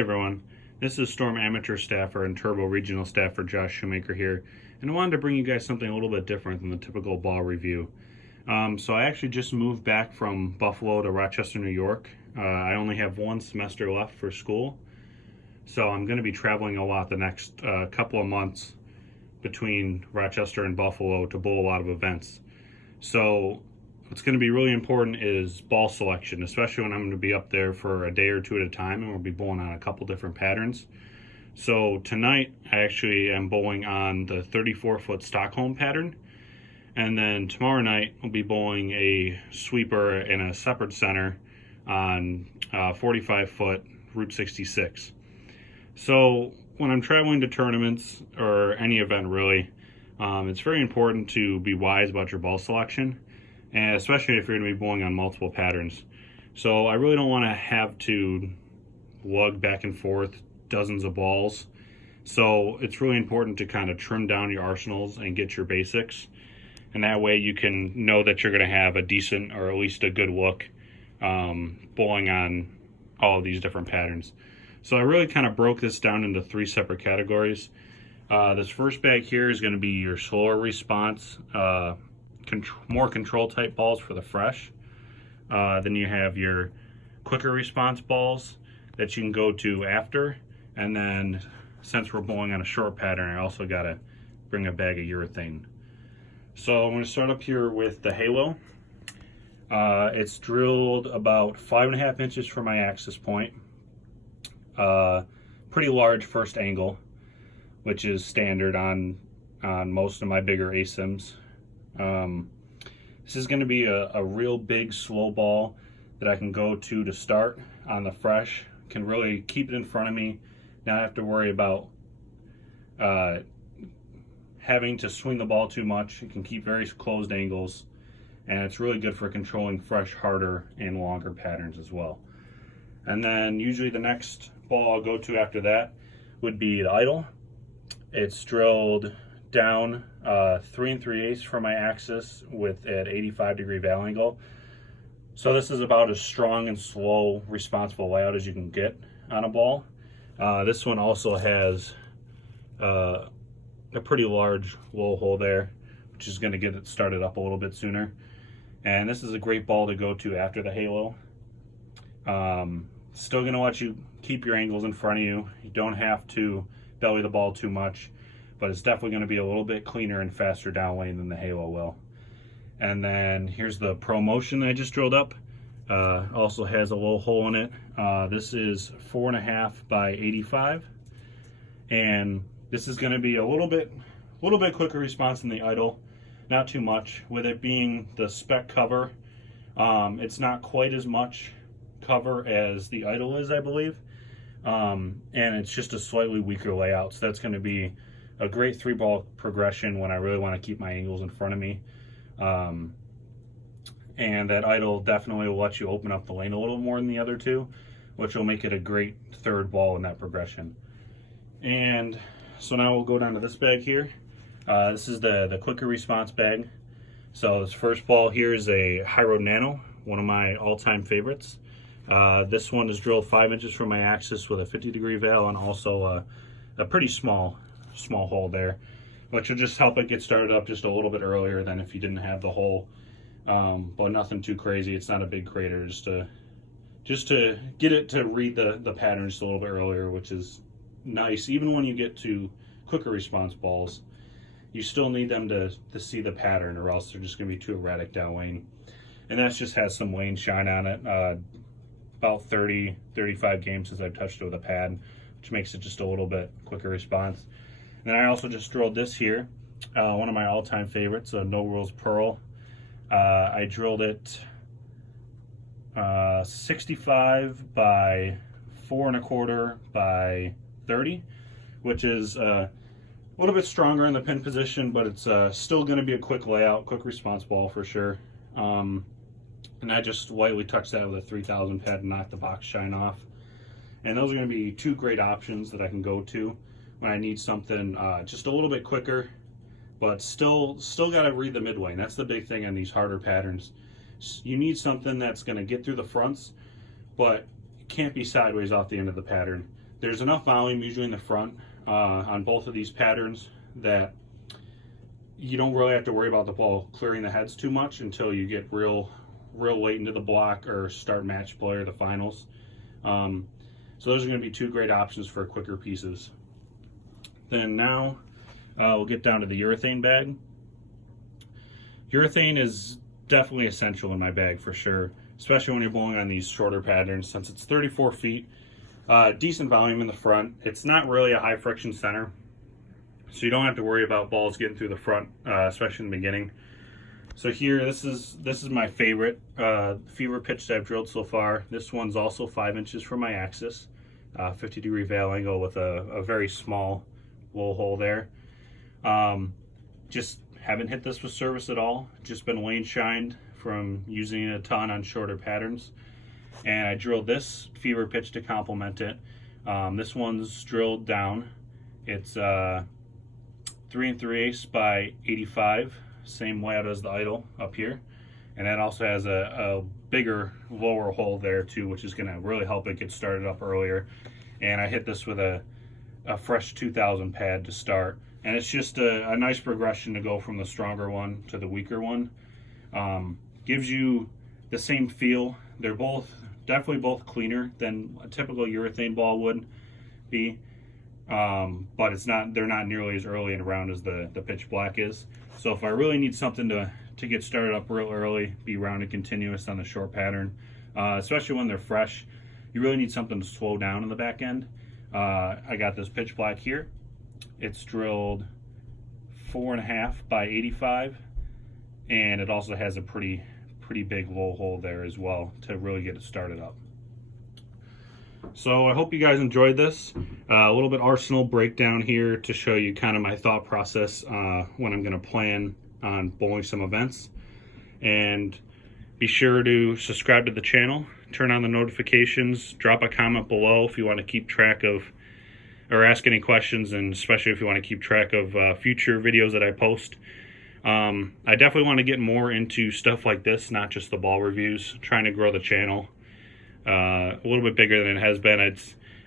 everyone, this is Storm Amateur Staffer and Turbo Regional Staffer Josh Shoemaker here, and I wanted to bring you guys something a little bit different than the typical ball review. So I actually just moved back from Buffalo to Rochester, New York. I only have one semester left for school, so I'm going to be traveling a lot the next couple of months between Rochester and Buffalo to bowl a lot of events. So what's going to be really important is ball selection, especially when I'm going to be up there for a day or two at a time, and we'll be bowling on a couple different patterns. So tonight I actually am bowling on the 34-foot Stockholm pattern, and then tomorrow night we'll be bowling a sweeper in a separate center on 45-foot Route 66. So when I'm traveling to tournaments or any event really, it's very important to be wise about your ball selection, and especially if you're going to be bowling on multiple patterns. So I really don't want to have to lug back and forth dozens of balls. So it's really important to kind of trim down your arsenals and get your basics, and that way you can know that you're going to have a decent or at least a good look bowling on all of these different patterns. So I really kind of broke this down into three separate categories. This first bag here is going to be your slower response, more control type balls for the fresh. Then you have your quicker response balls that you can go to after. And then since we're bowling on a short pattern, I also got to bring a bag of urethane. So I'm going to start up here with the halo. It's drilled about 5.5 inches from my axis point. Pretty large first angle, which is standard on most of my bigger ASIMs. This is going to be a real big slow ball that I can go to start on the fresh. Can really keep it in front of me, not have to worry about having to swing the ball too much. It can keep very closed angles, and it's really good for controlling fresh, harder, and longer patterns as well. And then usually the next ball I'll go to after that would be the idle. It's drilled down 3 3/8 from my axis with an 85-degree valve angle. So this is about as strong and slow, responsible layout as you can get on a ball. This one also has a pretty large low hole there, which is going to get it started up a little bit sooner. And this is a great ball to go to after the halo. Still going to let you keep your angles in front of you. You don't have to belly the ball too much, but it's definitely going to be a little bit cleaner and faster down lane than the halo will. And then here's the Pro Motion that I just drilled up. Also has a low hole in it. This is 4.5 by 85, and this is going to be a little bit quicker response than the idle. Not too much. With it being the spec cover, it's not quite as much cover as the idle is, I believe, and it's just a slightly weaker layout. So that's going to be a great 3-ball progression when I really want to keep my angles in front of me. And that idle definitely will let you open up the lane a little more than the other two, which will make it a great 3rd ball in that progression. And so now we'll go down to this bag here. This is the quicker response bag. So this first ball here is a High Road Nano, one of my all-time favorites. This one is drilled 5 inches from my axis with a 50-degree valve, and also a pretty small hole there, which will just help it get started up just a little bit earlier than if you didn't have the hole. But nothing too crazy. It's not a big crater, just to get it to read the pattern just a little bit earlier, which is nice. Even when you get to quicker response balls, you still need them to see the pattern, or else they're just going to be too erratic down lane. And that just has some lane shine on it. About 30-35 games since I've touched it with a pad, which makes it just a little bit quicker response. And then I also just drilled this here, one of my all-time favorites, a No Rules Pearl. I drilled it 65 by 4.25 by 30, which is a little bit stronger in the pin position, but it's still going to be a quick layout, quick response ball for sure. And I just lightly touched that with a 3000 pad to knock the box shine off. And those are going to be two great options that I can go to when I need something just a little bit quicker, but still got to read the midway. And that's the big thing on these harder patterns. You need something that's going to get through the fronts, but it can't be sideways off the end of the pattern. There's enough volume usually in the front on both of these patterns that you don't really have to worry about the ball clearing the heads too much until you get real late into the block or start match play or the finals. So those are going to be two great options for quicker pieces. Then now we'll get down to the urethane bag. Urethane is definitely essential in my bag for sure, especially when you're bowling on these shorter patterns. Since it's 34 feet, decent volume in the front. It's not really a high friction center, so you don't have to worry about balls getting through the front, especially in the beginning. So here, this is my favorite fever pitch that I've drilled so far. This one's also 5 inches from my axis, 50-degree veil angle with a very small blow hole there. Just haven't hit this with service at all. Just been lane shined from using it a ton on shorter patterns. And I drilled this fever pitch to complement it. This one's drilled down. It's 3 3/8 by 85. Same layout as the idle up here, and that also has a bigger lower hole there too, which is going to really help it get started up earlier. And I hit this with a fresh 2000 pad to start, and it's just a nice progression to go from the stronger one to the weaker one. Gives you the same feel. They're definitely both cleaner than a typical urethane ball would be, but they're not nearly as early in the round as the pitch black is. So if I really need something to get started up real early, be round and continuous on the short pattern, especially when they're fresh, you really need something to slow down in the back end. I got this pitch black here. It's drilled 4.5 by 85, and it also has a pretty big low hole there as well to really get it started up. So I hope you guys enjoyed this. A little bit arsenal breakdown here to show you kind of my thought process when I'm going to plan on bowling some events. And be sure to subscribe to the channel, turn on the notifications, drop a comment below if you want to keep track of or ask any questions, and especially if you want to keep track of future videos that I post. I definitely want to get more into stuff like this, not just the ball reviews, trying to grow the channel a little bit bigger than it has been.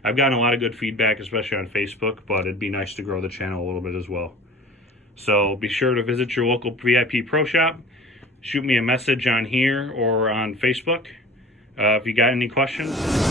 I've gotten a lot of good feedback, especially on Facebook, but it'd be nice to grow the channel a little bit as well. So be sure to visit your local VIP Pro Shop. Shoot me a message on here or on Facebook if you got any questions.